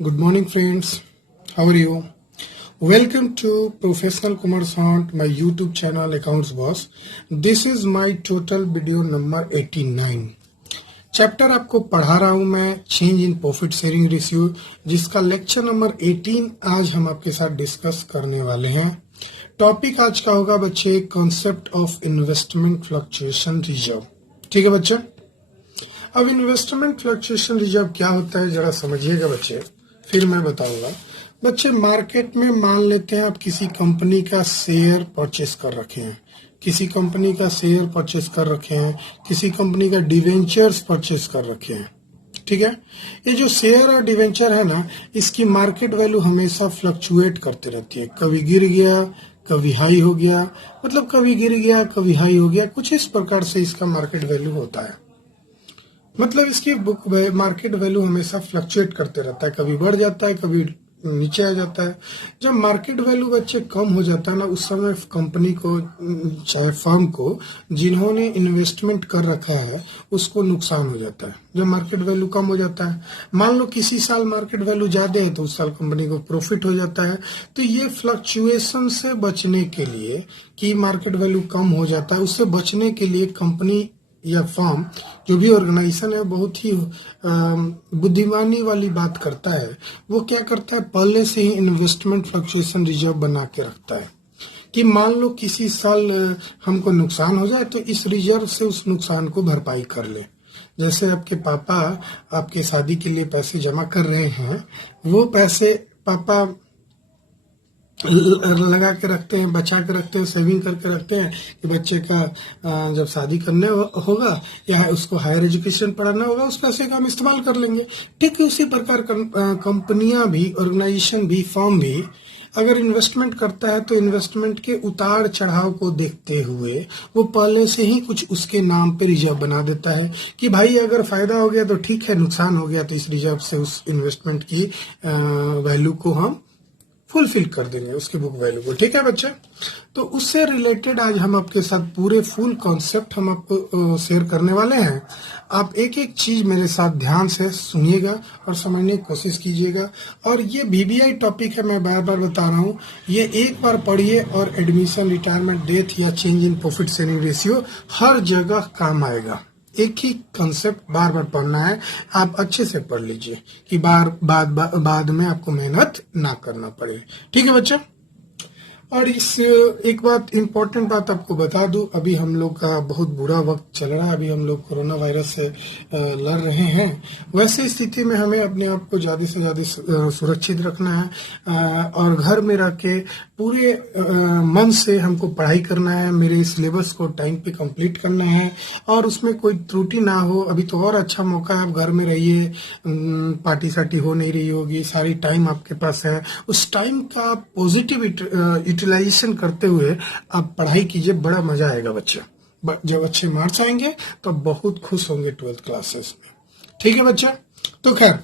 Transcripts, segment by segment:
Good morning, friends. How are you? Welcome to Professional Commerce Hunt, my YouTube channel Accounts Boss. This is my total video number 89. Chapter आपको पढ़ा रहा हूं मैं change in profit sharing ratio, जिसका lecture number 18 आज हम आपके साथ डिस्कस करने वाले हैं। टॉपिक आज का होगा बच्चे concept of investment fluctuation reserve. ठीक है बच्चे, अब इन्वेस्टमेंट फ्लक्चुएशन रिजर्व क्या होता है जरा समझिएगा बच्चे, फिर मैं बताऊंगा। बच्चे मार्केट में मान लेते हैं आप किसी कंपनी का शेयर परचेस कर रखे हैं, किसी कंपनी का शेयर परचेस कर रखे हैं, किसी कंपनी का डिवेंचर्स परचेस कर रखे हैं। ठीक है, ये जो शेयर और डिवेंचर है ना, इसकी मार्केट वैल्यू हमेशा फ्लक्चुएट करते रहती है। कभी गिर गया, कभी हाई हो गया, मतलब कभी गिर गया कभी हाई हो गया, कुछ इस प्रकार से इसका मार्केट वैल्यू होता है। मतलब इसकी बुक मार्केट वैल्यू हमेशा फ्लक्चुएट करते रहता है, कभी बढ़ जाता है कभी नीचे आ जाता है। जब मार्केट वैल्यू बच्चे कम हो जाता है ना, उस समय कंपनी को चाहे फर्म को जिन्होंने इन्वेस्टमेंट कर रखा है उसको नुकसान हो जाता है। जब मार्केट वैल्यू कम हो जाता है, मान लो किसी साल मार्केट वैल्यू ज्यादा है तो उस साल कंपनी को प्रॉफिट हो जाता है। तो ये फ्लक्चुएशन से बचने के लिए कि मार्केट वैल्यू कम हो जाता है, उससे बचने के लिए कंपनी या फर्म जो भी ऑर्गेनाइजेशन है बहुत ही बुद्धिमानी वाली बात करता है। वो क्या करता है, पहले से ही इन्वेस्टमेंट फ्लक्चुएशन रिजर्व बना के रखता है कि मान लो किसी साल हमको नुकसान हो जाए तो इस रिजर्व से उस नुकसान को भरपाई कर ले। जैसे आपके पापा आपके शादी के लिए पैसे जमा कर रहे हैं, वो पैसे पापा लगा के रखते हैं, बचा के रखते हैं, सेविंग करके रखते हैं कि बच्चे का जब शादी करने होगा या उसको हायर एजुकेशन पढ़ाना होगा उस पैसे का हम इस्तेमाल कर लेंगे। ठीक उसी प्रकार कंपनियां भी, ऑर्गेनाइजेशन भी, फर्म भी अगर इन्वेस्टमेंट करता है तो इन्वेस्टमेंट के उतार चढ़ाव को देखते हुए वो पहले से ही कुछ उसके नाम पे रिजर्व बना देता है कि भाई अगर फायदा हो गया तो ठीक है, नुकसान हो गया तो इस रिजर्व से उस इन्वेस्टमेंट की वैल्यू को हम फुलफिल कर देंगे, उसकी बुक वैल्यू को। ठीक है बच्चे, तो उससे रिलेटेड आज हम आपके साथ पूरे फुल कॉन्सेप्ट हम आपको शेयर करने वाले हैं। आप एक एक चीज मेरे साथ ध्यान से सुनिएगा और समझने की कोशिश कीजिएगा। और ये VBI टॉपिक है, मैं बार बार बता रहा हूँ, ये एक बार पढ़िए और एडमिशन, रिटायरमेंट, डेथ या change in profit sharing ratio हर जगह काम आएगा। एक ही कंसेप्ट बार बार पढ़ना है, आप अच्छे से पढ़ लीजिए कि बाद में आपको मेहनत ना करना पड़े। ठीक है बच्चा, और इस एक बात इम्पोर्टेंट बात आपको बता दूं, अभी हम लोग का बहुत बुरा वक्त चल रहा है, अभी हम लोग कोरोना वायरस से लड़ रहे हैं। वैसे स्थिति में हमें अपने आप को ज्यादा से ज्यादा सुरक्षित रखना है और घर में रह के पूरे मन से हमको पढ़ाई करना है, मेरे सिलेबस को टाइम पे कंप्लीट करना है और उसमें कोई त्रुटि ना हो। अभी तो और अच्छा मौका है, आप घर में रहिए, पार्टी सार्टी हो नहीं रही होगी, सारी टाइम आपके पास है, उस टाइम का पॉजिटिव यूटिलाइजेशन करते हुए आप पढ़ाई कीजिए, बड़ा मजा आएगा बच्चे। जब अच्छे मार्क्स आएंगे तो बहुत खुश होंगे 12th क्लासेस में। ठीक है बच्चा, तो खैर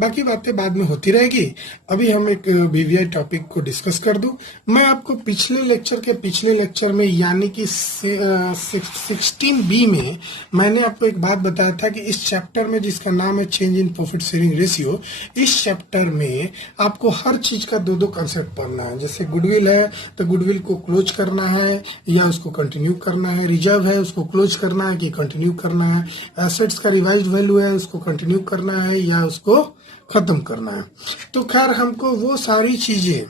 बाकी बातें बाद में होती रहेगी। अभी हम एक VBI टॉपिक को डिस्कस कर दूं। मैं आपको पिछले लेक्चर में यानी कि 16B में मैंने आपको एक बात बताया था कि इस चैप्टर में जिसका नाम है change in profit sharing ratio, इस चैप्टर में आपको हर चीज का दो कंसेप्ट पढ़ना है। जैसे गुडविल है तो गुडविल को क्लोज करना है या उसको कंटिन्यू करना है, रिजर्व है उसको क्लोज करना है कि कंटिन्यू करना है, एसेट्स का रिवाइज्ड वैल्यू है उसको कंटिन्यू करना है या उसको खत्म करना है। तो खैर हमको वो सारी चीजें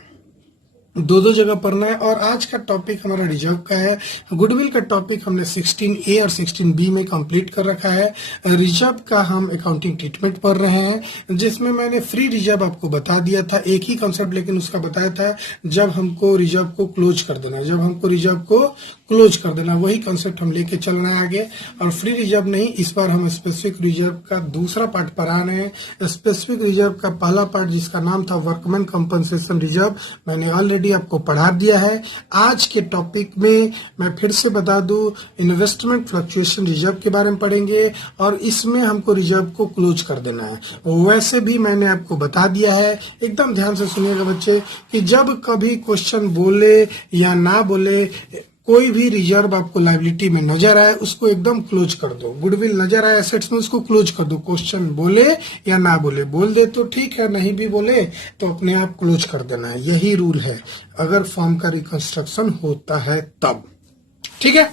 दो जगह पढ़ना है। और आज का टॉपिक हमारा रिजर्व का है। गुडविल का टॉपिक हमने 16A और 16B में कंप्लीट कर रखा है। रिजर्व का हम अकाउंटिंग ट्रीटमेंट पढ़ रहे हैं, जिसमें मैंने फ्री रिजर्व आपको बता दिया था, एक ही कंसेप्ट लेकिन उसका बताया था जब हमको रिजर्व को क्लोज कर देना है, जब हमको रिजर्व को क्लोज कर देना, वही कंसेप्ट हम लेके चल रहे हैं आगे। और फ्री रिजर्व नहीं, इस बार हम स्पेसिफिक रिजर्व का दूसरा पार्ट पढ़ा रहे हैं। स्पेसिफिक रिजर्व का पहला पार्ट जिसका नाम था वर्कमैन कंपनसेशन रिजर्व, मैंने ऑलरेडी आपको पढ़ा दिया है। आज के टॉपिक में मैं फिर से बता दूं, इन्वेस्टमेंट फ्लक्चुएशन रिजर्व के बारे में पढ़ेंगे और इसमें हमको रिजर्व को क्लोज कर देना है। वैसे भी मैंने आपको बता दिया है, एकदम ध्यान से सुनिएगा बच्चे, कि जब कभी क्वेश्चन बोले या ना बोले कोई भी रिजर्व आपको लाइबिलिटी में नजर आए उसको एकदम क्लोज कर दो। गुडविल नजर आए एसेट्स में उसको क्लोज कर दो। क्वेश्चन बोले या ना बोले, बोल दे तो ठीक है, नहीं भी बोले तो अपने आप क्लोज कर देना है। यही रूल है अगर फॉर्म का रिकंस्ट्रक्शन होता है तब। ठीक है,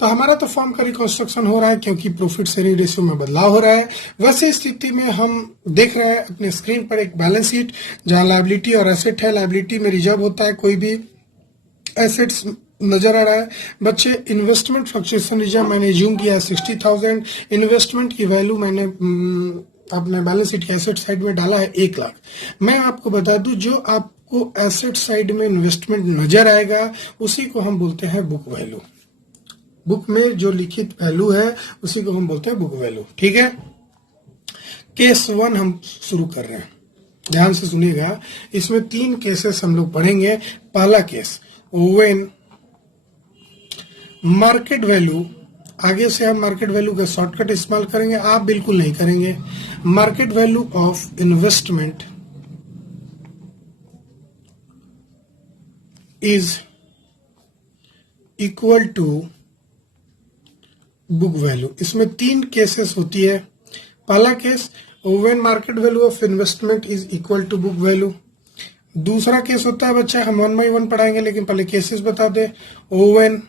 तो हमारा तो फॉर्म का रिकंस्ट्रक्शन हो रहा है क्योंकि प्रॉफिट शेयरिंग रेशियो में बदलाव हो रहा है। वैसे स्थिति में हम देख रहे हैं अपने स्क्रीन पर एक बैलेंस शीट जहां लायबिलिटी और एसेट है। लायबिलिटी में रिजर्व होता है कोई भी, एसेट्स नजर आ रहा है। बच्चे इन्वेस्टमेंट फ्लक्चुएशन रिजर्व मैंने ज्यूम किया 60,000। इन्वेस्टमेंट की वैल्यू मैंने अपने बैलेंस शीट के एसेट साइड में डाला है 1 लाख। मैं आपको बता दूं जो आपको एसेट साइड में इन्वेस्टमेंट नजर आएगा उसी को हम बोलते हैं बुक वैल्यू। बुक में जो लिखित वैल्यू है उसी को हम बोलते हैं बुक वैल्यू। ठीक है, केस 1 हम शुरू कर रहे हैं, ध्यान से सुनिएगा। इसमें 3 केसेस हम लोग पढ़ेंगे। पहला केस, व्हेन मार्केट वैल्यू, आगे से हम मार्केट वैल्यू का शॉर्टकट इस्तेमाल करेंगे, आप बिल्कुल नहीं करेंगे। Market value of investment is equal to book value. इसमें 3 केसेस होती है। पहला case, when market value of investment is equal to book value. दूसरा केस होता है बच्चा, हम 1 बाय 1 पढ़ाएंगे लेकिन पहले केसेस बता दे। व्हेन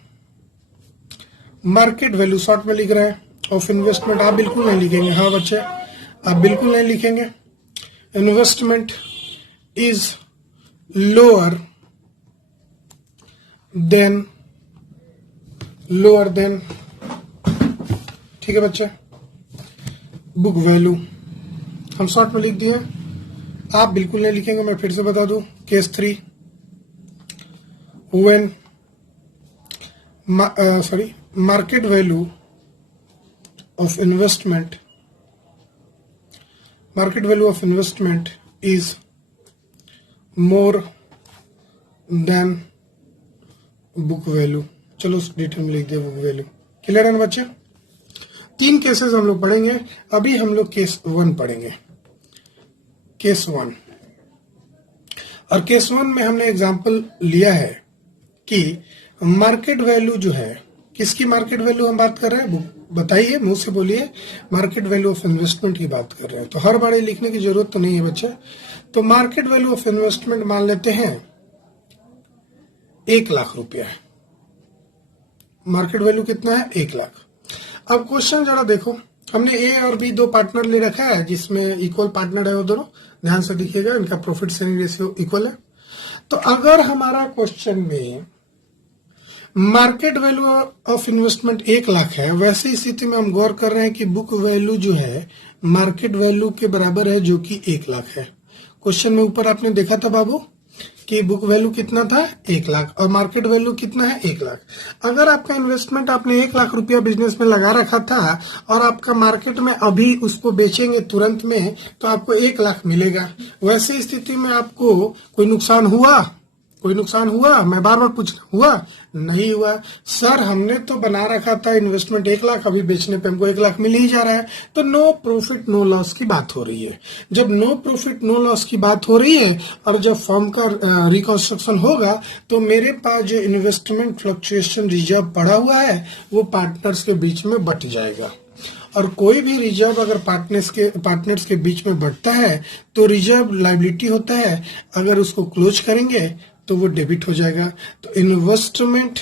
मार्केट वैल्यू, शॉर्ट में लिख रहे हैं, ऑफ इन्वेस्टमेंट, आप बिल्कुल नहीं लिखेंगे, हाँ बच्चे आप बिल्कुल नहीं लिखेंगे। इन्वेस्टमेंट इज लोअर देन, ठीक है बच्चे, बुक वैल्यू हम शॉर्ट में लिख दिए, आप बिल्कुल नहीं लिखेंगे। मैं फिर से बता दूं, case 3, when market value of investment is more than book value. चलो उस डिटेल में लिख दिया बुक वैल्यू। क्लियर है ना बच्चे? 3 केसेस हम लोग पढ़ेंगे। अभी हम लोग केस 1 पढ़ेंगे। केस 1, और केस 1 में हमने एग्जांपल लिया है कि मार्केट वैल्यू जो है, किसकी मार्केट वैल्यू हम बात कर रहे हैं, बताइए, मुंह से बोलिए। मार्केट वैल्यू ऑफ इन्वेस्टमेंट की बात कर रहे हैं, तो हर बार लिखने की जरूरत तो नहीं है बच्चे। तो मार्केट वैल्यू ऑफ इन्वेस्टमेंट मान लेते हैं 1 लाख रुपया है। मार्केट वैल्यू कितना है, 1 लाख। अब क्वेश्चन जरा देखो, हमने ए और बी 2 पार्टनर ले रखा है जिसमें इक्वल पार्टनर है वो दोनों, ध्यान से देखिएगा, इनका प्रॉफिट शेयरिंग रेशियो इक्वल है। तो अगर हमारा क्वेश्चन में market value of investment 1 lakh है, वैसे स्थिति में हम गौर कर रहे हैं कि बुक वैल्यू जो है मार्केट वैल्यू के बराबर है जो कि 1 लाख है। क्वेश्चन में ऊपर आपने देखा था बाबू कि बुक वैल्यू कितना था, 1 लाख, और मार्केट वैल्यू कितना है, 1 लाख। अगर आपका इन्वेस्टमेंट आपने 1 लाख रुपया बिजनेस में लगा रखा था और आपका मार्केट में अभी उसको बेचेंगे तुरंत में तो आपको 1 लाख मिलेगा। वैसे स्थिति में आपको कोई नुकसान हुआ, मैं बार बार पूछ रहा, हुआ नहीं हुआ। सर हमने तो बना रखा था इन्वेस्टमेंट 1 लाख, अभी बेचने पे हमको 1 लाख मिल ही जा रहा है। तो नो प्रॉफिट नो लॉस की बात हो रही है। जब नो प्रॉफिट नो लॉस की बात हो रही है और जब फर्म का रिकंस्ट्रक्शन होगा तो मेरे पास जो इन्वेस्टमेंट फ्लक्चुएशन रिजर्व पड़ा हुआ है वो पार्टनर्स के बीच में बट जाएगा। और कोई भी रिजर्व अगर पार्टनर्स के बीच में बढ़ता है तो रिजर्व लायबिलिटी होता है, अगर उसको क्लोज करेंगे तो वो डेबिट हो जाएगा। तो investment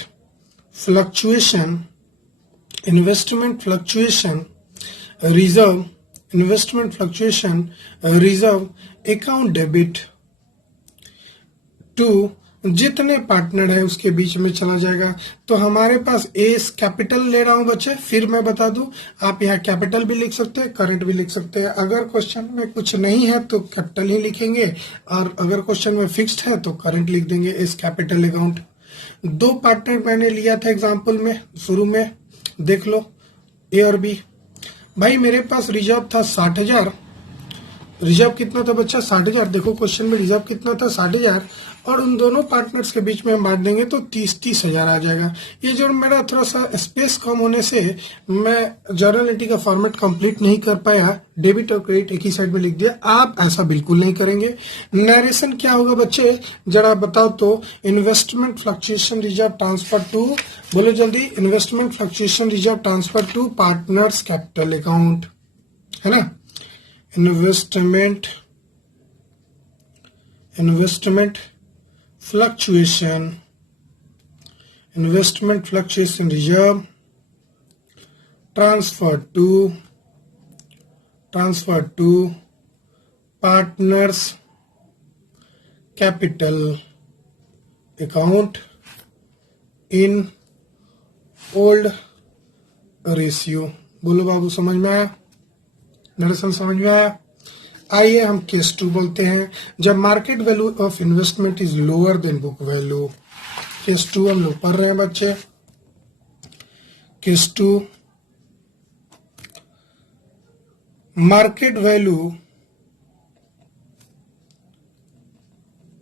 fluctuation reserve account debit to जितने पार्टनर है उसके बीच में चला जाएगा। तो हमारे पास एस कैपिटल ले रहा हूं बच्चे, फिर मैं बता दूं, आप यहाँ कैपिटल भी लिख सकते हैं, करंट भी लिख सकते हैं। अगर क्वेश्चन में कुछ नहीं है तो कैपिटल ही लिखेंगे, और अगर क्वेश्चन में फिक्स्ड है तो करंट लिख देंगे, एस कैपिटल अकाउंट। 2 पार्टनर मैंने लिया था एग्जाम्पल में, शुरू में देख लो, ए और बी। भाई मेरे पास रिजर्व था 60,000, रिजर्व कितना था बच्चा 60,000। देखो क्वेश्चन में रिजर्व कितना था 60,000 और उन दोनों पार्टनर्स के बीच में हम बांट देंगे तो 30,000 आ जाएगा। ये जो मेरा थोड़ा सा स्पेस कम होने से मैं जर्नल एंट्री का फॉर्मेट कंप्लीट नहीं कर पाया, डेबिट और क्रेडिट एक ही साइड में लिख दिया। आप ऐसा बिल्कुल नहीं करेंगे। नरेशन क्या होगा बच्चे जरा बताओ तो। Investment fluctuation reserve transfer to, बोलो जल्दी, investment fluctuation reserve transfer to partners capital account, है ना। Investment fluctuation reserve transfer to partners capital account in old ratio. बोलो बाबू समझ में आया, दरअसल समझ में आया। आइए हम केस 2 बोलते हैं। जब market value of investment is lower than book value. Case 2 हम लोग पढ़ रहे हैं बच्चे। Case 2, market value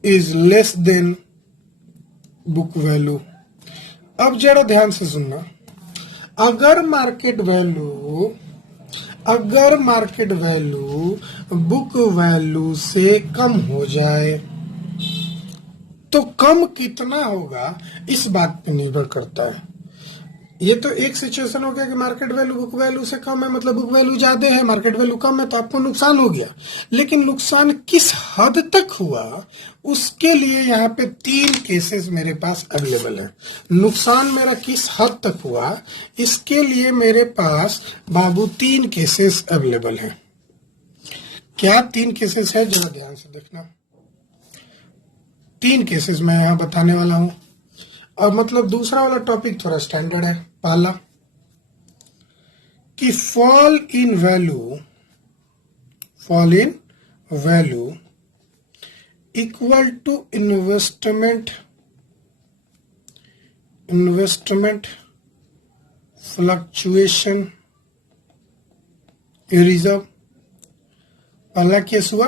is less then book value. अब जरा ध्यान से सुनना, अगर मार्केट वैल्यू बुक वैल्यू से कम हो जाए तो कम कितना होगा इस बात पे निर्भर करता है। ये तो एक सिचुएशन हो गया कि मार्केट वैल्यू बुक वैल्यू से कम है, मतलब बुक वैल्यू ज्यादा है, मार्केट वैल्यू कम है, तो आपको नुकसान हो गया। लेकिन नुकसान किस हद तक हुआ उसके लिए यहाँ पे 3 केसेस मेरे पास अवेलेबल है। नुकसान मेरा किस हद तक हुआ इसके लिए मेरे पास बाबू 3 केसेस अवेलेबल है। क्या 3 केसेस है, जरा ध्यान से देखना। 3 केसेस मैं यहाँ बताने वाला हूं। और मतलब दूसरा वाला टॉपिक थोड़ा स्टैंडर्ड है। पहला कि fall in value equal to investment fluctuation reserve. पहला केस हुआ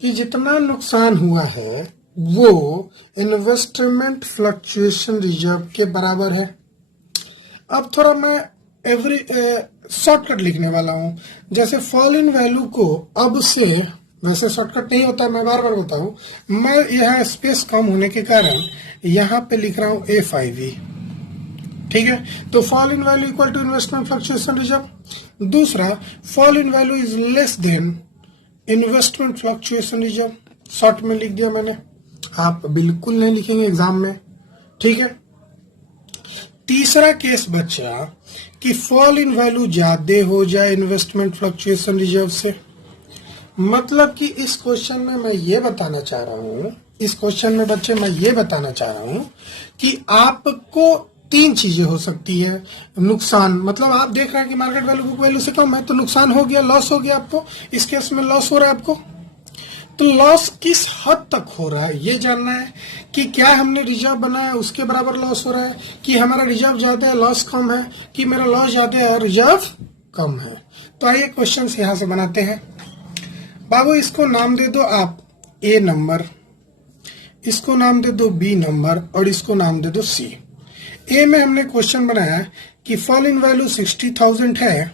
कि जितना नुकसान हुआ है वो इन्वेस्टमेंट फ्लक्चुएशन रिजर्व के बराबर है। अब थोड़ा मैं शॉर्टकट लिखने वाला हूं। जैसे फॉल इन वैल्यू को अब से, वैसे शॉर्टकट नहीं होता, मैं बार बार बताऊं, मैं यहाँ स्पेस कम होने के कारण यहाँ पे लिख रहा हूं FIV, ठीक है। तो fall in value equal to investment fluctuation reserve. दूसरा, fall in value is less than investment fluctuation reserve, short में लिख दिया मैंने, आप बिल्कुल नहीं लिखेंगे एग्जाम में, ठीक है। तीसरा केस बचा कि फॉल इन वैल्यू ज्यादा हो जाए इन्वेस्टमेंट फ्लक्चुएशन रिजर्व से। मतलब कि इस क्वेश्चन में मैं ये बताना चाह रहा हूं, इस क्वेश्चन में बच्चे मैं ये बताना चाह रहा हूं कि आपको 3 चीजें हो सकती है। नुकसान, मतलब आप देख रहे हैं कि मार्केट वैल्यू बुक वैल्यू से कम है तो नुकसान हो गया, लॉस हो गया आपको। इस केस में लॉस हो रहा है आपको, तो लॉस किस हद तक हो रहा है ये जानना है। कि क्या हमने रिजर्व बनाया उसके बराबर लॉस हो रहा है, कि हमारा रिजर्व ज्यादा है लॉस कम है, कि मेरा लॉस ज्यादा है रिजर्व कम है। तो आइए क्वेश्चन यहां से बनाते हैं। बाबू इसको नाम दे दो आप A नंबर, इसको नाम दे दो B नंबर और इसको नाम दे दो C। ए में हमने क्वेश्चन बनाया कि फॉल इन वैल्यू 60,000 है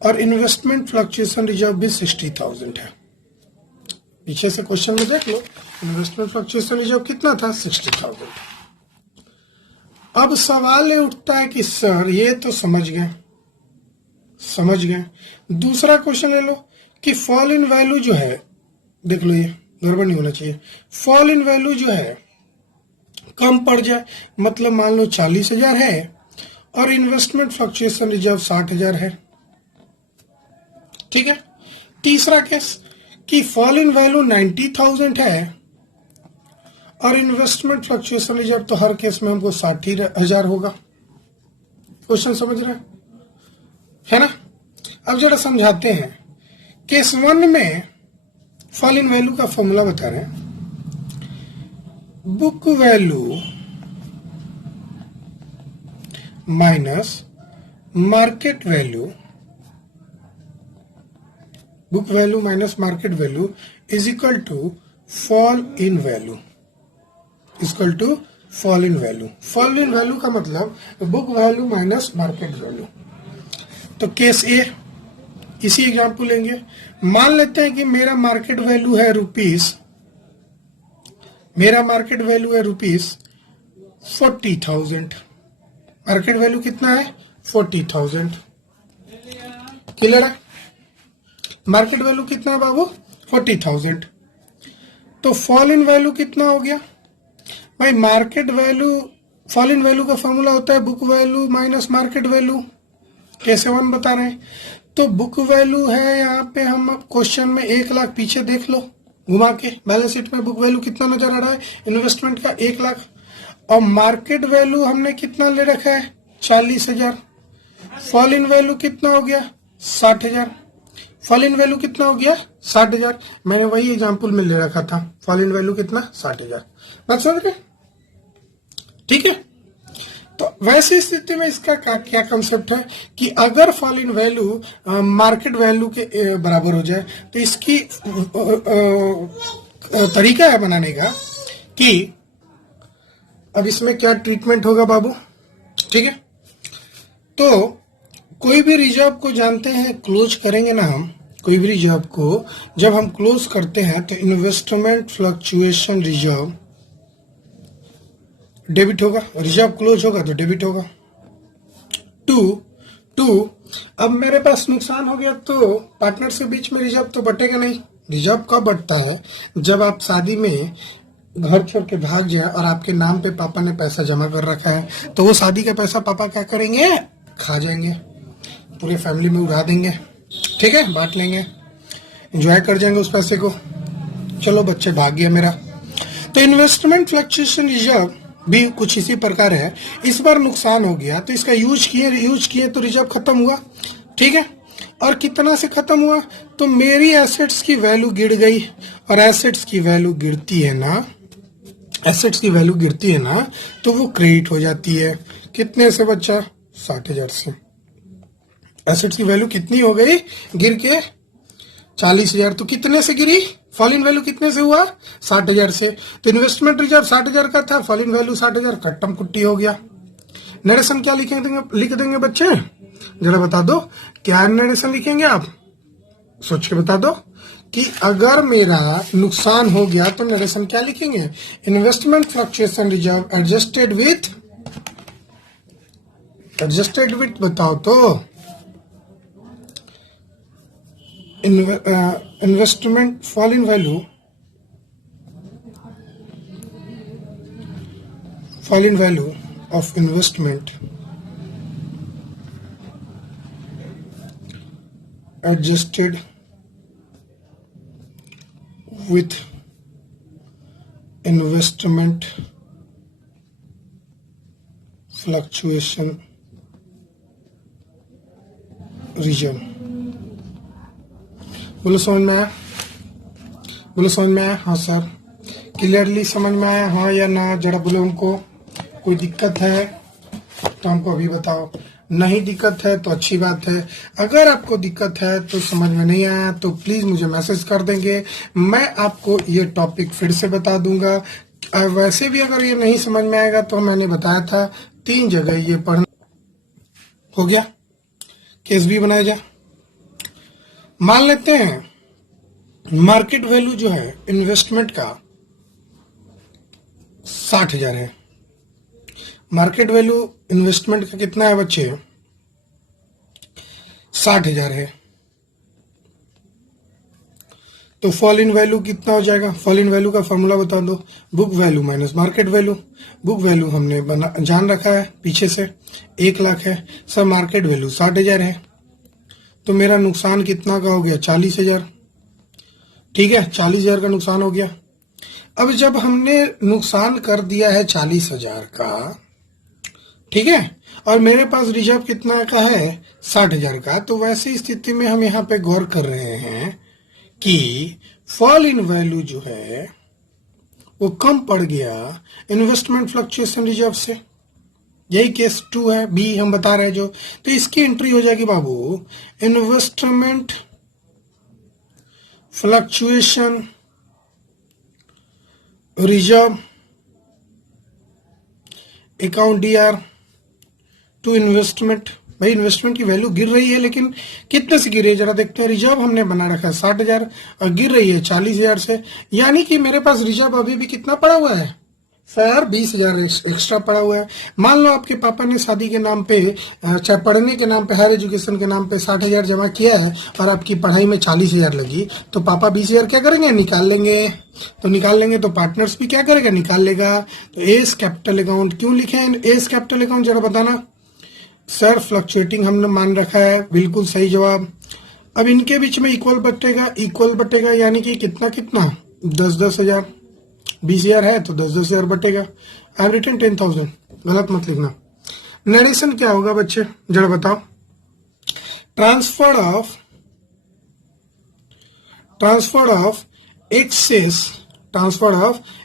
और इन्वेस्टमेंट फ्लक्चुएशन रिजर्व भी 60,000 है। पीछे से क्वेश्चन में देख लो, इन्वेस्टमेंट फ्लक्चुएशन रिजर्व कितना था 60,000। अब सवाल ये उठता है कि सर ये तो समझ गए। दूसरा क्वेश्चन ले लो कि फॉल इन वैल्यू जो है, देख लो ये गड़बड़ नहीं होना चाहिए, फॉल इन वैल्यू जो है कम पड़ जाए, मतलब मान लो 40,000 है और इन्वेस्टमेंट फ्लक्चुएशन रिजर्व 60,000 है, ठीक है। तीसरा केस कि फॉल इन वैल्यू 90,000 है और इन्वेस्टमेंट फ्लक्चुएशन रिजर्व तो हर केस में हमको 60,000 होगा। क्वेश्चन समझ रहे है ना। अब जरा समझाते हैं। केस 1 में फॉल इन वैल्यू का फॉर्मूला बता रहे हैं, book value minus market value, book value minus market value is equal to fall in value, equal to fall in value. Fall in value का मतलब book value minus market value. तो case A, इसी example लेंगे। मान लेते हैं कि मेरा मार्केट वैल्यू है रुपीस, मेरा मार्केट वैल्यू है रुपीस 40,000। मार्केट वैल्यू कितना है? 40,000। क्लियर है? मार्केट वैल्यू कितना है बाबू? 40,000। तो फॉल इन वैल्यू कितना हो गया भाई? Market value, fall in value का फॉर्मूला होता है book value minus market value. कैसे वन बता रहे हैं? तो बुक वैल्यू है यहाँ पे, हम क्वेश्चन में 1 लाख पीछे देख लो घुमा के, बैलेंस शीट में बुक वैल्यू कितना नजर आ रहा है? इन्वेस्टमेंट का 1 लाख। और मार्केट वैल्यू हमने कितना ले रखा है? 40,000। फॉल इन वैल्यू कितना हो गया? 60,000। फॉल इन वैल्यू कितना हो गया? 60,000। मैंने वही एग्जाम्पल में ले रखा था। फॉल इन वैल्यू कितना? 60,000। बात समझ गए? ठीक है। तो वैसी स्थिति में इसका क्या कंसेप्ट है कि अगर fall in value market value के बराबर हो जाए तो इसकी तरीका है बनाने का कि अब इसमें क्या ट्रीटमेंट होगा बाबू? ठीक है। तो कोई भी रिजर्व को जानते हैं, क्लोज करेंगे ना हम, कोई भी रिजर्व को जब हम क्लोज करते हैं तो इन्वेस्टमेंट फ्लक्चुएशन रिजर्व डेबिट होगा, रिजर्व क्लोज होगा तो डेबिट होगा। टू अब मेरे पास नुकसान हो गया तो पार्टनर के बीच में रिजर्व तो बटेगा नहीं। रिजर्व कब बटता है? जब आप शादी में घर छोड़ के भाग जाए और आपके नाम पे पापा ने पैसा जमा कर रखा है, तो वो शादी का पैसा पापा क्या करेंगे? खा जाएंगे, पूरे फैमिली में उड़ा देंगे। ठीक है, बांट लेंगे, एंजॉय कर जाएंगे उस पैसे को। चलो बच्चे, भाग गया मेरा। तो इन्वेस्टमेंट फ्लक्चुएशन रिजर्व भी कुछ इसी प्रकार है। इस बार नुकसान हो गया तो इसका यूज किए तो रिजर्व खत्म हुआ। ठीक है, और कितना से खत्म हुआ? तो मेरी एसेट्स की वैल्यू गिर गई, और एसेट्स की वैल्यू गिरती है ना, एसेट्स की वैल्यू गिरती है ना, तो वो क्रेडिट हो जाती है। कितने से बच्चा? 60,000 से। एसेट्स की वैल्यू कितनी हो गई? गिर के 40,000। तो कितने से गिरी? फॉल इन वैल्यू कितने से हुआ? 60,000 से। तो इन्वेस्टमेंट रिजर्व 60,000 का था, फॉल इन वैल्यू 60,000, कट्टम कुट्टी हो गया। नरेशन क्या लिख देंगे बच्चे? जरा बता दो, क्या नरेशन लिखेंगे आप? सोच के बता दो कि अगर मेरा नुकसान हो गया तो नरेशन क्या लिखेंगे? Investment fluctuation reserve adjusted with बताओ तो। Investment fall in value of investment adjusted with investment fluctuation reserve। बोलो समझ में आया? बोलो समझ में आया? हाँ सर। क्लियरली समझ में आया? हाँ या ना? जरा बोलो हमको। कोई दिक्कत है तो हमको अभी बताओ। नहीं दिक्कत है तो अच्छी बात है। अगर आपको दिक्कत है तो समझ में नहीं आया तो प्लीज मुझे मैसेज कर देंगे, मैं आपको ये टॉपिक फिर से बता दूंगा। वैसे भी अगर ये नहीं समझ में आएगा तो मैंने बताया था 3 जगह ये पढ़ना। हो गया? केस भी बनाया जा। मान लेते हैं मार्केट वैल्यू जो है इन्वेस्टमेंट का 60,000 है। मार्केट वैल्यू इन्वेस्टमेंट का कितना है बच्चे? 60,000 है। तो फॉल इन वैल्यू कितना हो जाएगा? फॉल इन वैल्यू का फॉर्मूला बता दो। Book value minus market value. Book value हमने जान रखा है पीछे से 1 लाख है सर, मार्केट वैल्यू 60,000 है। तो मेरा नुकसान कितना का हो गया? 40,000। ठीक है, 40,000 का नुकसान हो गया। अब जब हमने नुकसान कर दिया है 40,000 का, ठीक है, और मेरे पास रिजर्व कितना का है? 60,000 का, तो वैसी स्थिति में हम यहाँ पे गौर कर रहे हैं कि फॉल इन वैल्यू जो है वो कम पड़ गया इन्वेस्टमेंट फ्लक्चुएशन रिजर्व से। यही केस 2 है, बी हम बता रहे हैं जो। तो इसकी एंट्री हो जाएगी बाबू investment fluctuation reserve account DR to investment. भाई इन्वेस्टमेंट की वैल्यू गिर रही है, लेकिन कितने से गिर रही है जरा देखते हैं। रिजर्व हमने बना रखा है 60,000 और गिर रही है 40,000 से, यानी कि मेरे पास रिजर्व अभी भी कितना पड़ा हुआ है सर, 20,000 एक्स्ट्रा पड़ा हुआ है। मान लो आपके पापा ने शादी के नाम पे, चाहे पढ़ने के नाम पे, हायर एजुकेशन के नाम पे 60,000 जमा किया है और आपकी पढ़ाई में 40,000 लगी, तो पापा 20,000 क्या करेंगे, निकाल लेंगे। तो निकाल लेंगे तो पार्टनर्स भी क्या करेगा, निकाल लेगा। तो एस कैपिटल अकाउंट क्यों लिखे हैं एस कैपिटल अकाउंट, जरा बताना सर। फ्लक्चुएटिंग हमने मान रखा है, बिल्कुल सही जवाब। अब इनके बीच में इक्वल बटेगा, यानी कि कितना कितना 10,000 20,000 है तो 10,000 बटेगा। आई हैव रिटन 10,000, गलत मत लिखना। नरेशन क्या होगा बच्चे, जरा बताओ। Transfer of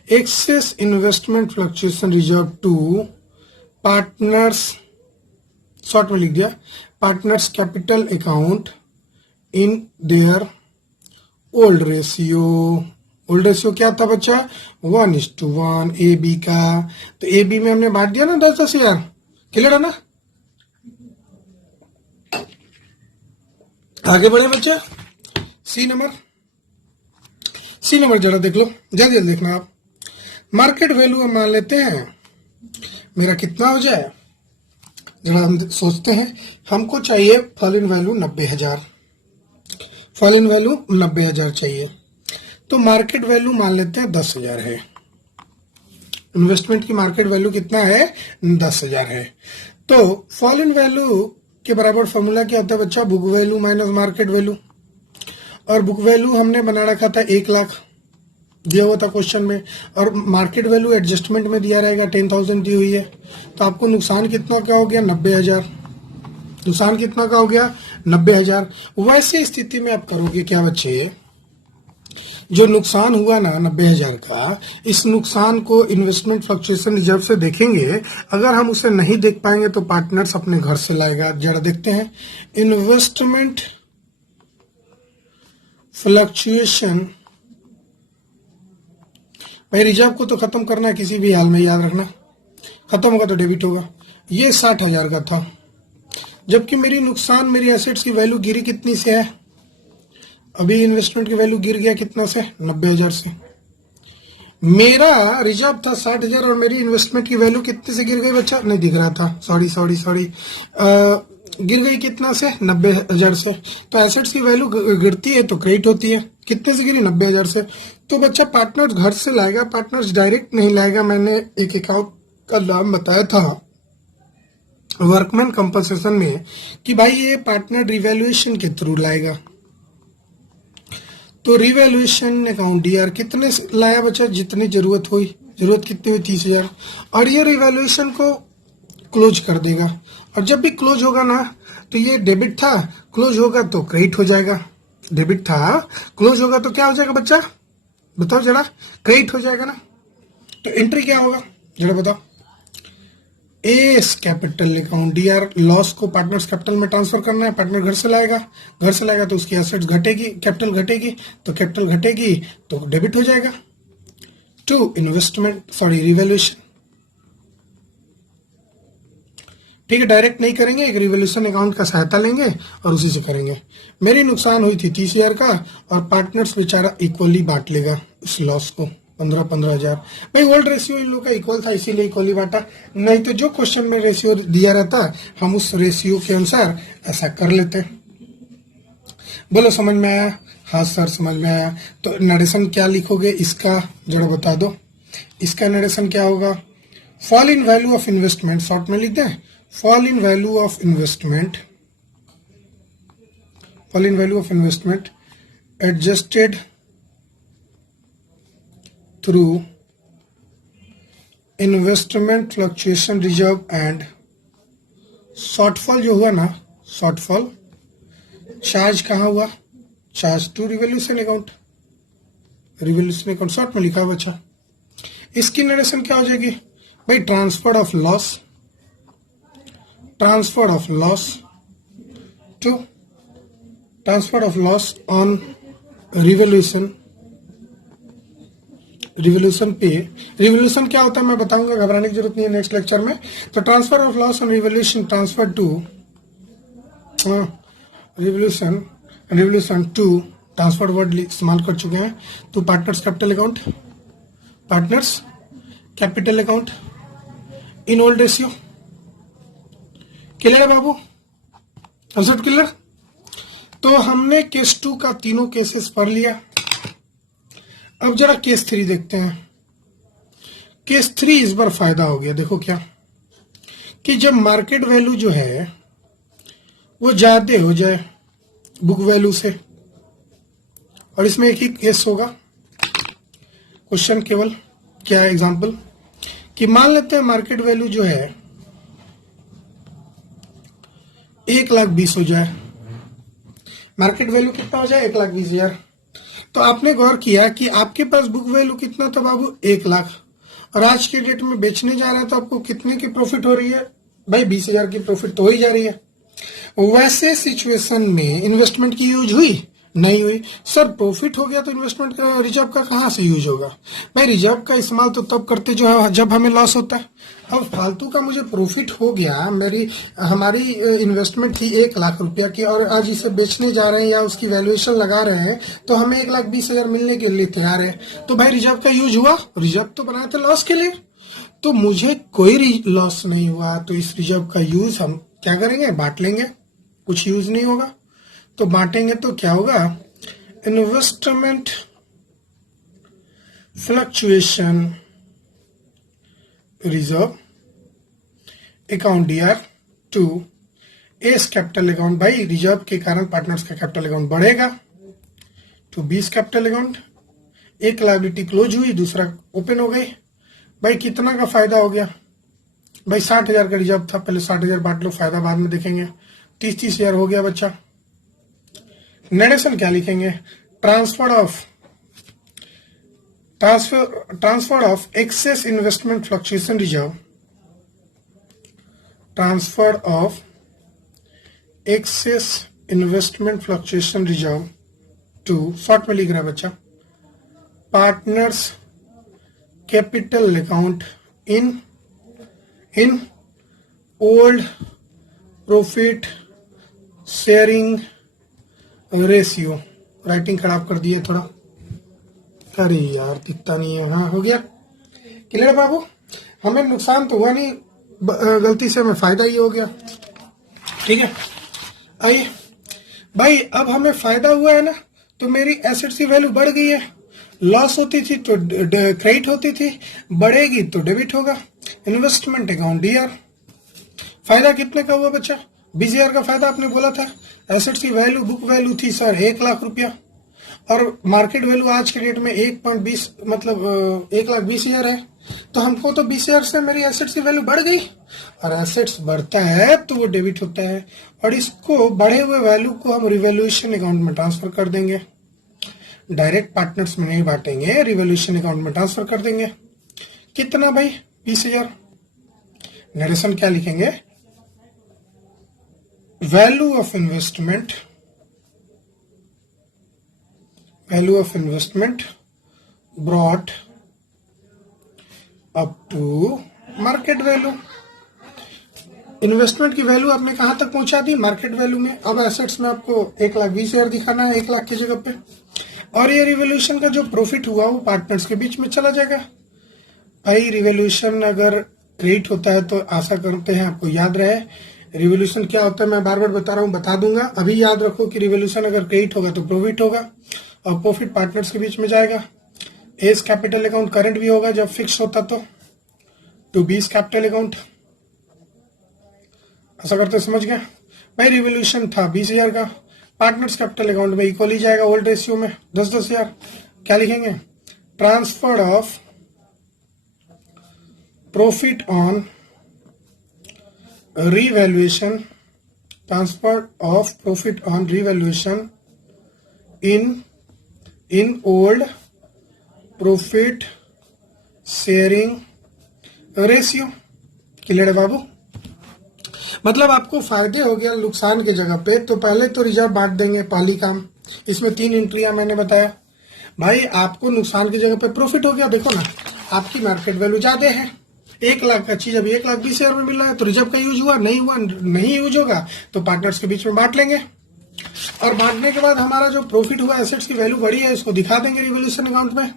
excess investment fluctuation reserve to partners, short में लिख दिया, partners capital account in their old ratio. Old ratio क्या था बच्चा, 1:1 ए बी का। तो ए बी में हमने बांट दिया ना 10,000, क्लियर है ना। आगे बढ़े बच्चा, सी नंबर जरा देख लो, जल्दी देखना आप। मार्केट वैल्यू हम मान लेते हैं, मेरा कितना हो जाए, जरा हम सोचते हैं। हमको चाहिए फॉल वैल्यू 90,000, फॉल वैल्यू 90,000 चाहिए। तो मार्केट वैल्यू मान लेते हैं 10,000 है। इन्वेस्टमेंट की मार्केट वैल्यू कितना है, 10,000 है। तो फॉल इन वैल्यू के बराबर फॉर्मूला क्या होता है बच्चा, book value minus market value. और बुक वैल्यू हमने बना रखा था 1 लाख, दिया हुआ था क्वेश्चन में, और मार्केट वैल्यू एडजस्टमेंट में दिया रहेगा 10,000 दी हुई है। तो आपको नुकसान कितना क्या हो गया, 90,000। नुकसान कितना का हो गया, 90,000। वैसे स्थिति में आप करोगे क्या बच्चे, जो नुकसान हुआ ना 90,000 का, इस नुकसान को इन्वेस्टमेंट फ्लक्चुएशन रिजर्व से देखेंगे। अगर हम उसे नहीं देख पाएंगे तो पार्टनर्स अपने घर से लाएगा। जरा देखते हैं, इन्वेस्टमेंट फ्लक्चुएशन, भाई रिजर्व को तो खत्म करना है किसी भी हाल में, याद रखना। खत्म होगा तो डेबिट होगा। ये 60,000 का था, जबकि मेरी नुकसान, मेरी एसेट्स की वैल्यू गिरी कितनी से है, अभी इन्वेस्टमेंट की वैल्यू गिर गया कितना से, 90,000 से। मेरा रिजर्व था 60,000 और मेरी इन्वेस्टमेंट की वैल्यू कितने से गिर गई बच्चा, नहीं दिख रहा था, सॉरी, गिर गई कितना से, 90,000 से। तो एसेट्स की वैल्यू गिरती है तो क्रेडिट होती है, कितने से गिरी, 90,000 से। तो बच्चा पार्टनर्स घर से लाएगा, पार्टनर्स डायरेक्ट नहीं लाएगा। मैंने एक अकाउंट का नाम बताया था वर्कमैन कंपनसेशन में कि भाई ये पार्टनर रिवैल्यूएशन के थ्रू लाएगा। तो रिवैल्यूएशन अकाउंट डीआर कितने लाया बच्चा, जितनी जरूरत हुई, जरूरत कितनी हुई 30,000, और ये रिवैल्यूएशन को क्लोज कर देगा। और जब भी क्लोज होगा ना, तो ये डेबिट था, क्लोज होगा तो क्रेडिट हो जाएगा। डेबिट था, क्लोज होगा तो क्या हो जाएगा बच्चा, बताओ जरा, क्रेडिट हो जाएगा ना। तो एंट्री क्या होगा जरा बताओ, S capital account DR, loss को पार्टनर्स कैपिटल में ट्रांसफर करना है, पार्टनर घर से लाएगा तो उसकी एसेट्स घटेगी, कैपिटल घटेगी, तो कैपिटल घटेगी तो डेबिट हो जाएगा टू इन्वेस्टमेंट, रिवैल्यूएशन। ठीक है, डायरेक्ट नहीं करेंगे, एक रिवैल्यूएशन अकाउंट का सहायता लेंगे और उसी से करेंगे। मेरी नुकसान हुई थी 30,000 का, और पार्टनर्स बेचारा इक्वली बांट लेगा इस लॉस को, 15,000। भाई ओल्ड रेशियो इन लोगों का इक्वल था, इसीलिए इक्वली बांटा, नहीं तो जो क्वेश्चन में रेशियो दिया रहता हम उस रेशियो के अनुसार ऐसा कर लेते। बोलो समझ में आया, हाँ सर समझ में आया। तो नरेशन क्या लिखोगे इसका, जरा बता दो, इसका नरेशन क्या होगा, fall in value of investment, short में लिख दें, fall in value of investment adjusted through investment fluctuation reserve and shortfall। जो हुआ ना shortfall, चार्ज कहाँ हुआ, charge to revaluation account, short में लिखा हुआ। अच्छा, इसकी नरेशन क्या हो जाएगी भाई, transfer of loss on revolution, revolution पे, रिवोल्यूशन क्या होता है मैं बताऊंगा, घबराने की जरूरत नहीं है नेक्स्ट लेक्चर में। तो transfer of loss on revolution transfer to revolution, revolution to transfer word इस्तेमाल कर चुके हैं। तो partners capital account, partners capital account in old ratio. Clear है बाबू, कंसेप्ट क्लियर। तो हमने केस 2 का तीनों केसेस पढ़ लिया। अब जरा केस 3 देखते हैं। केस 3 इस बार फायदा हो गया। देखो क्या कि जब मार्केट वैल्यू जो है वो ज्यादा हो जाए बुक वैल्यू से, और इसमें एक ही केस होगा। क्वेश्चन केवल क्या है, एग्जांपल कि मान लेते हैं मार्केट वैल्यू जो है 1,20,000 हो जाए। मार्केट वैल्यू कितना हो जाए, 1,20,000। तो आपने गौर किया कि आपके पास बुक वैल्यू कितना था बाबू, 1,00,000, और आज के डेट में बेचने जा रहे हैं तो आपको कितने की प्रॉफिट हो रही है भाई, 20,000 की प्रॉफिट तो हो ही जा रही है। वैसे सिचुएशन में इन्वेस्टमेंट की यूज हुई नहीं हुई। सर प्रॉफिट हो गया तो इन्वेस्टमेंट का रिजर्व का कहाँ से यूज होगा भाई, रिजर्व का इस्तेमाल तो तब करते जो जब हमें लॉस होता है। अब फालतू का मुझे प्रॉफिट हो गया, हमारी इन्वेस्टमेंट थी 1,00,000 रुपया की, और आज इसे बेचने जा रहे हैं या उसकी वैल्यूएशन लगा रहे हैं तो हमें 1,20,000 मिलने के लिए तैयार है। तो भाई रिजर्व का यूज हुआ, रिजर्व तो बनाए थे लॉस के लिए, तो मुझे कोई लॉस नहीं हुआ। तो इस रिजर्व का यूज हम क्या करेंगे, बांट लेंगे, कुछ यूज नहीं होगा तो बांटेंगे। तो क्या होगा, investment fluctuation reserve account DR to S capital account. भाई रिजर्व के कारण पार्टनर्स का कैपिटल अकाउंट बढ़ेगा टू बीस कैपिटल अकाउंट। एक लायबिलिटी क्लोज हुई, दूसरा ओपन हो गई। भाई कितना का फायदा हो गया भाई, 60,000 का रिजर्व था, पहले 60,000 बांट लो, फायदा बाद में देखेंगे। 30,000 हो गया बच्चा। नेडेशन क्या लिखेंगे, transfer of excess investment fluctuation reserve, transfer of excess investment fluctuation reserve to, short में लिख रहा है बच्चा, partners capital account in old profit sharing ratio. Writing खराब कर दी है थोड़ा, अरे यार दिखता नहीं है। हाँ हो गया क्लियर बाबू, हमें नुकसान तो हुआ नहीं, गलती से हमें फायदा ही हो गया। ठीक है, आइए भाई, अब हमें फायदा हुआ है ना, तो मेरी एसेट्स की वैल्यू बढ़ गई है। लॉस होती थी तो क्रेडिट होती थी, बढ़ेगी तो डेबिट होगा। इन्वेस्टमेंट अकाउंट DR, फायदा कितने का हुआ बच्चा, 20,000 का फायदा आपने बोला था। एसेट्स की वैल्यू, बुक वैल्यू थी सर 1,00,000 रुपया, और मार्केट वैल्यू आज के डेट में 1.20 मतलब 1,20,000 है। तो हमको तो 20,000 से मेरी एसेट्स की वैल्यू बढ़ गई, और एसेट्स बढ़ता है तो वो डेबिट होता है, और इसको बढ़े हुए वैल्यू को हम रिवैल्यूएशन अकाउंट में ट्रांसफर कर देंगे। डायरेक्ट पार्टनर्स में नहीं बांटेंगे, रिवैल्यूएशन अकाउंट में ट्रांसफर कर देंगे। कितना भाई, 20,000। नरेशन क्या लिखेंगे, value of investment brought up to market value. Investment की वैल्यू आपने कहां तक पहुंचा दी, मार्केट वैल्यू में। अब एसेट्स में आपको 1,20,000 दिखाना है 1,00,000 की जगह पे, और ये रिवॉल्यूशन का जो प्रॉफिट हुआ वो पार्टनर्स के बीच में चला जाएगा। भाई रिवॉल्यूशन अगर क्रेडिट होता है तो आशा करते हैं आपको याद रहे रिवॉल्यूशन क्या होता है। मैं बार बार बता रहा हूँ, बता दूंगा, अभी याद रखो कि रिवॉल्यूशन अगर क्रेडिट होगा तो प्रॉफिट होगा, और प्रॉफिट पार्टनर्स के बीच में जाएगा। एस कैपिटल अकाउंट करंट भी होगा जब फिक्स होता तो बीस कैपिटल अकाउंट। ऐसा करते समझ गया भाई। रिवॉल्यूशन था 20,000 का, पार्टनर्स कैपिटल अकाउंट में इक्वली जाएगा ओल्ड रेशियो में 10,000। क्या लिखेंगे, transfer of profit on revaluation, transfer of profit on revaluation in old profit sharing ratio। Clear है बाबू, मतलब आपको फायदे हो गया नुकसान की जगह पे, तो पहले तो रिजर्व बांट देंगे, पहली काम। इसमें 3 एंट्रियां मैंने बताया। भाई आपको नुकसान की जगह पे प्रॉफिट हो गया। देखो ना, आपकी मार्केट वैल्यू ज्यादा है, 1 लाख का चीज अभी 1,20,000 में मिल रहा है, तो रिजर्व का यूज हुआ, नहीं यूज होगा तो पार्टनर्स के बीच में बांट लेंगे। और बांटने के बाद हमारा जो प्रॉफिट हुआ, एसेट्स की वैल्यू बढ़ी है, इसको दिखा देंगे रिवोल्यूशन अकाउंट में,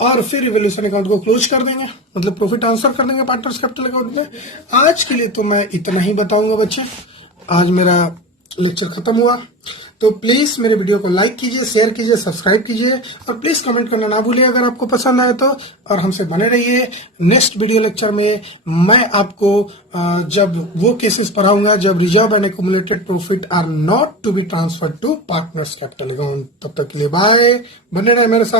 और फिर रिवोल्यूशन अकाउंट को क्लोज कर देंगे, मतलब प्रॉफिट ट्रांसफर कर देंगे पार्टनर्स कैपिटल अकाउंट में। आज के लिए तो मैं इतना ही बताऊंगा बच्चे। आज मेरा लेक्चर खत्म हुआ, तो प्लीज मेरे वीडियो को लाइक कीजिए, शेयर कीजिए, सब्सक्राइब कीजिए, और प्लीज कमेंट करना ना भूलिए अगर आपको पसंद आए तो। और हमसे बने रहिए। नेक्स्ट वीडियो लेक्चर में मैं आपको जब वो केसेस पढ़ाऊंगा जब reserve and accumulated profit are not to be transferred to partners capital account. तब तक के लिए बाय, बने रहे मेरे साथ।